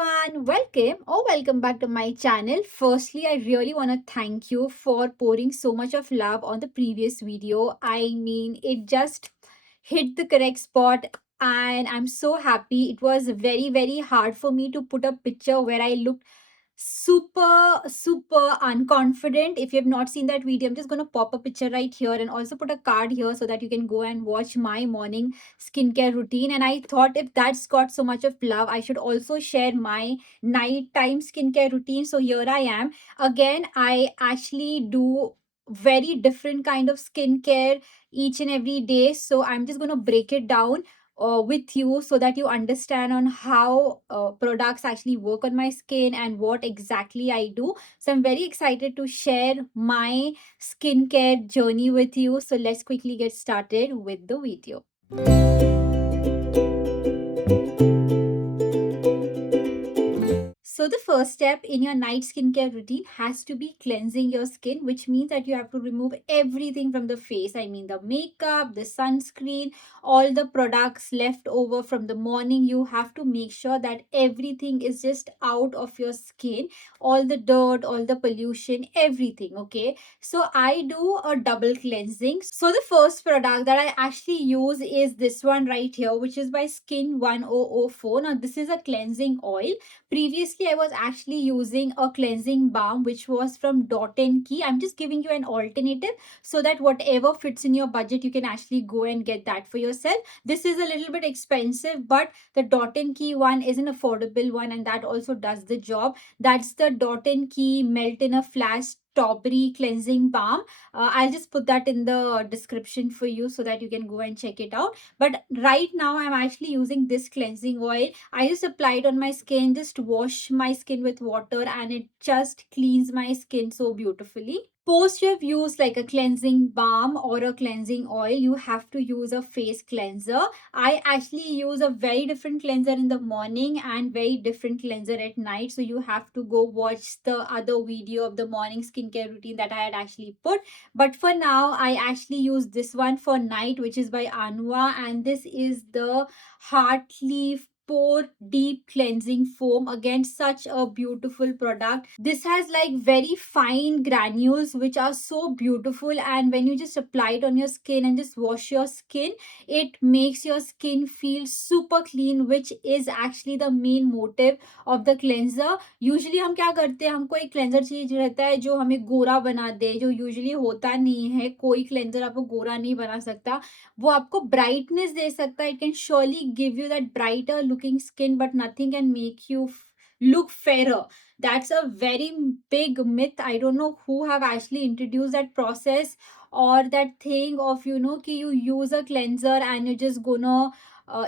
everyone, welcome back to my channel. Firstly, I really want to thank you for pouring so much of love on the previous video. I mean, it just hit the correct spot and I'm so happy. It was very hard for me to put a picture where I looked super unconfident. If you have not seen that video, I'm just going to pop a picture right here and also put a card here so that you can go and watch my morning skincare routine. And I thought if that's got so much of love, I should also share my nighttime skincare routine. So here I am again. I actually do very different kind of skincare each and every day, so I'm just going to break it down with you so that you understand on how products actually work on my skin and what exactly I do. So I'm very excited to share my skincare journey with you. So let's quickly get started with the video. So the first step in your night skincare routine has to be cleansing your skin, which means that you have to remove everything from the face. I mean the makeup, the sunscreen, all the products left over from the morning. You have to make sure that everything is just out of your skin, all the dirt, all the pollution, everything. Okay. So I do a double cleansing. So the first product that I actually use is this one right here, which is by Skin 1004. Now this is a cleansing oil. Previously, I was actually using a cleansing balm which was from Dot and Key. I'm just giving you an alternative so that whatever fits in your budget, you can actually go and get that for yourself. This is a little bit expensive, but the Dot and Key one is an affordable one and that also does the job. That's the Dot and Key Melt in a Flash Strawberry Cleansing Balm. I'll just put that in the description for you so that you can go and check it out. But right now, I'm actually using this cleansing oil. I just apply it on my skin, just wash my skin with water, and it just cleans my skin so beautifully. Post you have used like a cleansing balm or a cleansing oil, you have to use a face cleanser. I actually use a very different cleanser in the morning and very different cleanser at night. So you have to go watch the other video of the morning skincare routine that I had actually put. But for now, I actually use this one for night, which is by Anua, and this is the Heart Leaf Pore Deep Cleansing Foam. Again, such a beautiful product. This has like very fine granules which are so beautiful, and when you just apply it on your skin and just wash your skin, it makes your skin feel super clean, which is actually the main motive of the cleanser. Usually हम क्या करते हैं, हमको एक cleanser चाहिए रहता है जो हमें गोरा बना दे, जो यूजुअली होता नहीं है. कोई क्लेंजर आपको गोरा नहीं बना सकता, वो आपको ब्राइटनेस दे सकता है. It can surely give you that brighter looking skin, but nothing can make you look fairer. That's a very big myth. I don't know who have actually introduced that process or that thing of, ki you use a cleanser and you're just gonna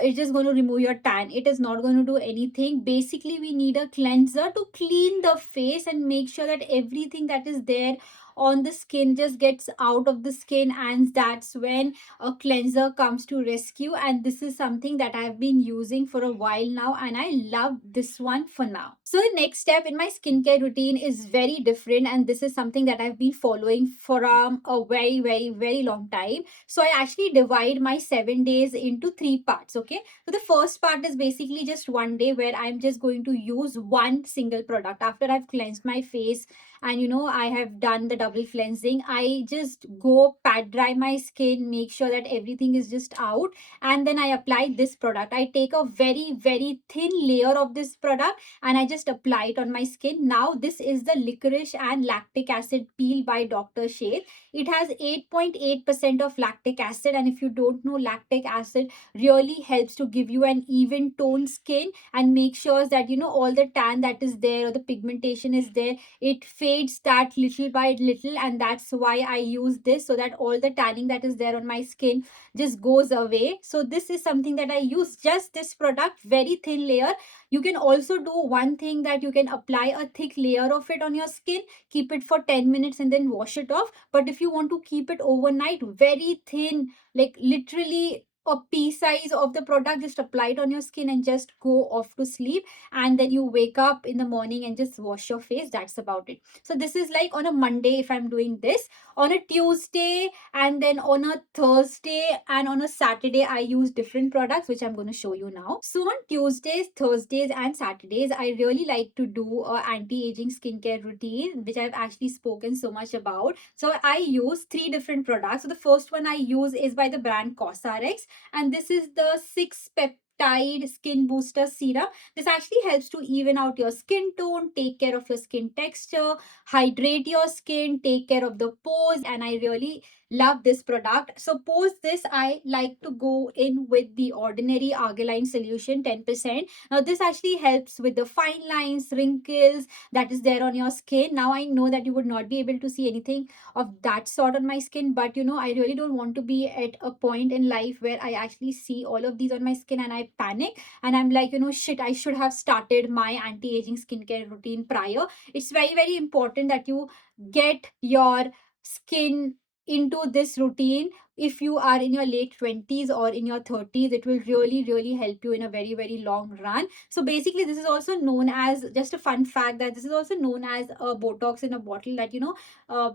it's just going to remove your tan. It is not going to do anything. Basically, we need a cleanser to clean the face and make sure that everything that is there on the skin just gets out of the skin, and that's when a cleanser comes to rescue. And this is something that I've been using for a while now, and I love this one for now. So the next step in my skincare routine is very different, and this is something that I've been following for a very long time. So I actually divide my 7 days into 3 parts. Okay, so the first part is basically just one day where I'm just going to use one single product after I've cleansed my face and I have done the double cleansing. I just go pat dry my skin, make sure that everything is just out, and then I apply this product. I take a very thin layer of this product and I just apply it on my skin. Now this is the licorice and lactic acid peel by Dr. Shade. It has 8.8% of lactic acid, and if you don't know, lactic acid really helps to give you an even toned skin and make sure that all the tan that is there or the pigmentation is there, it fades that little by little. And that's why I use this, so that all the tanning that is there on my skin just goes away. So this is something that I use, just this product, very thin layer. You can also do one thing, that you can apply a thick layer of it on your skin, keep it for 10 minutes and then wash it off. But if you want to keep it overnight, very thin, like literally a pea size of the product, just apply it on your skin and just go off to sleep, and then you wake up in the morning and just wash your face. That's about it. So this is like on a Monday if I'm doing this. On a Tuesday and then on a Thursday and on a Saturday, I use different products, which I'm going to show you now. So on Tuesdays, Thursdays and Saturdays, I really like to do a anti-aging skincare routine, which I've actually spoken so much about. So I use three different products. So the first one I use is by the brand Cosrx, and this is the 6 peptide skin booster serum. This actually helps to even out your skin tone, take care of your skin texture, hydrate your skin, take care of the pores, and I really love this product. So post this, I like to go in with the ordinary Argiline solution 10%. Now this actually helps with the fine lines, wrinkles that is there on your skin. Now I know that you would not be able to see anything of that sort on my skin, but I really don't want to be at a point in life where I actually see all of these on my skin and I panic and I'm like, shit, I should have started my anti-aging skincare routine prior. It's very, very important that you get your skin into this routine. If you are in your late 20s or in your 30s, it will really, really help you in a very, very long run. So basically this is also known as, just a fun fact, that this is also known as a Botox in a bottle, that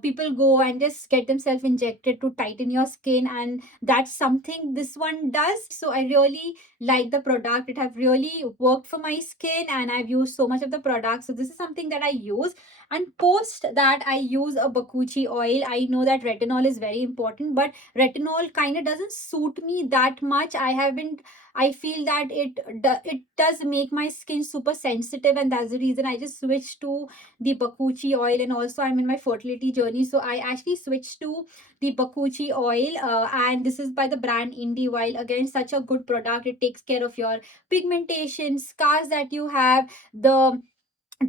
people go and just get themselves injected to tighten your skin, and that's something this one does. So I really like the product. It have really worked for my skin and I've used so much of the product. So this is something that I use. And post that, I use a Bakuchi oil. I know that retinol is very important, but retinol kind of doesn't suit me that much. I feel that it does make my skin super sensitive, and that's the reason I just switched to the Bakuchi oil. And also I'm in my fertility journey, so I actually switched to the Bakuchi oil, and this is by the brand Indie. While again, such a good product, it takes care of your pigmentation, scars that you have, the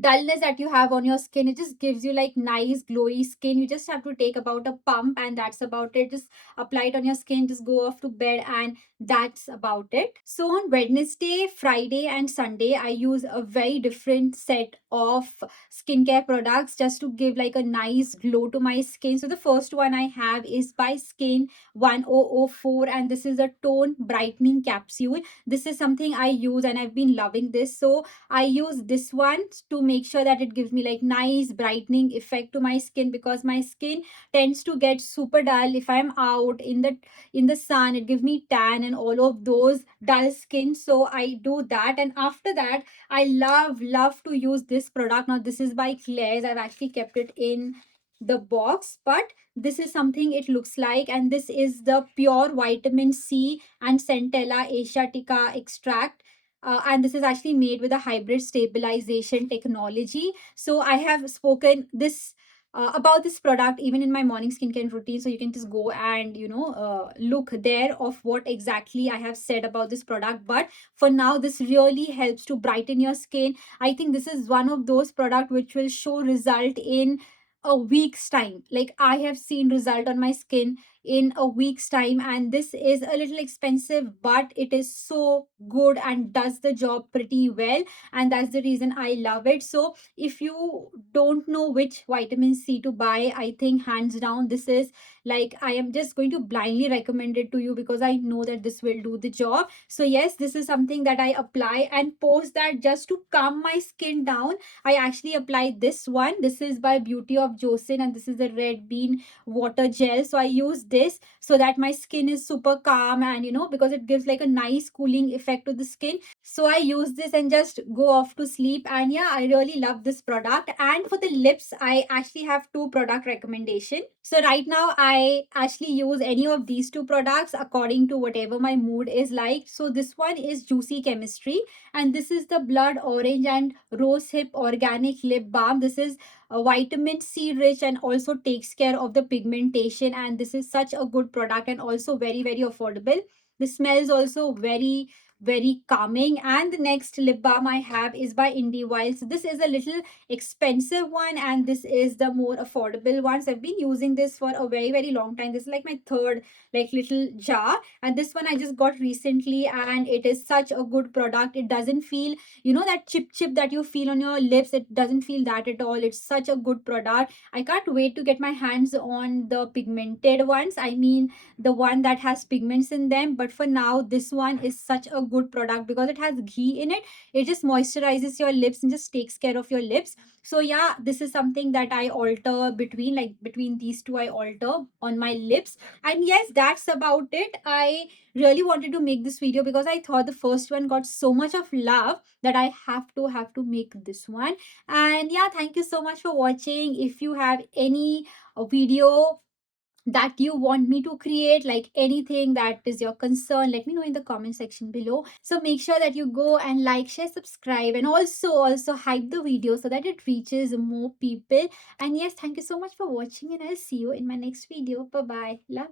dullness that you have on your skin. It just gives you like nice glowy skin. You just have to take about a pump and that's about it. Just apply it on your skin, just go off to bed, and that's about it. So on Wednesday, Friday and Sunday, I use a very different set of skincare products just to give like a nice glow to my skin. So the first one I have is by Skin 1004, and this is a tone brightening capsule. This is something I use and I've been loving this. So I use this one to make sure that it gives me like nice brightening effect to my skin, because my skin tends to get super dull if I'm out in the sun. It gives me tan and all of those dull skin. So I do that. And after that, I love to use this product. Now this is by Claire's. I've actually kept it in the box, but this is something it looks like, and this is the pure vitamin C and Centella asiatica extract, and this is actually made with a hybrid stabilization technology. So I have spoken this about this product even in my morning skincare routine, so you can just go and look there of what exactly I have said about this product. But for now, this really helps to brighten your skin. I think this is one of those products which will show result in a week's time. Like, I have seen result on my skin in a week's time, and this is a little expensive, but it is so good and does the job pretty well, and that's the reason I love it. So if you don't know which vitamin C to buy, I think hands down this is, like, I am just going to blindly recommend it to you because I know that this will do the job. So yes, this is something that I apply, and post that, just to calm my skin down, I actually apply this one. This is by Beauty of Joseon, and this is the red bean water gel. So I use this so that my skin is super calm, and because it gives like a nice cooling effect to the skin. So I use this and just go off to sleep. And yeah, I really love this product. And for the lips, I actually have two product recommendation. So right now I actually use any of these two products according to whatever my mood is like. So this one is Juicy Chemistry, and this is the blood orange and rose hip organic lip balm. This is vitamin C rich and also takes care of the pigmentation, and this is such a good product and also very, very affordable. The smell is also very very calming. And the next lip balm I have is by Indie Wild. So this is a little expensive one, and this is the more affordable one. So I've been using this for a very, very long time. This is like my third like little jar, and this one I just got recently, and it is such a good product. It doesn't feel, that chip that you feel on your lips. It doesn't feel that at all. It's such a good product. I can't wait to get my hands on the pigmented ones. I mean, the one that has pigments in them. But for now, this one is such a good product because it has ghee in it. It just moisturizes your lips and just takes care of your lips. So yeah, this is something that I alter between, like between these two, I alter on my lips. And yes, that's about it. I really wanted to make this video because I thought the first one got so much of love that I have to make this one. And yeah, thank you so much for watching. If you have any video that you want me to create, like anything that is your concern, let me know in the comment section below. So make sure that you go and like, share, subscribe, and also hype the video so that it reaches more people. And yes, thank you so much for watching, and I'll see you in my next video. Bye bye. Love.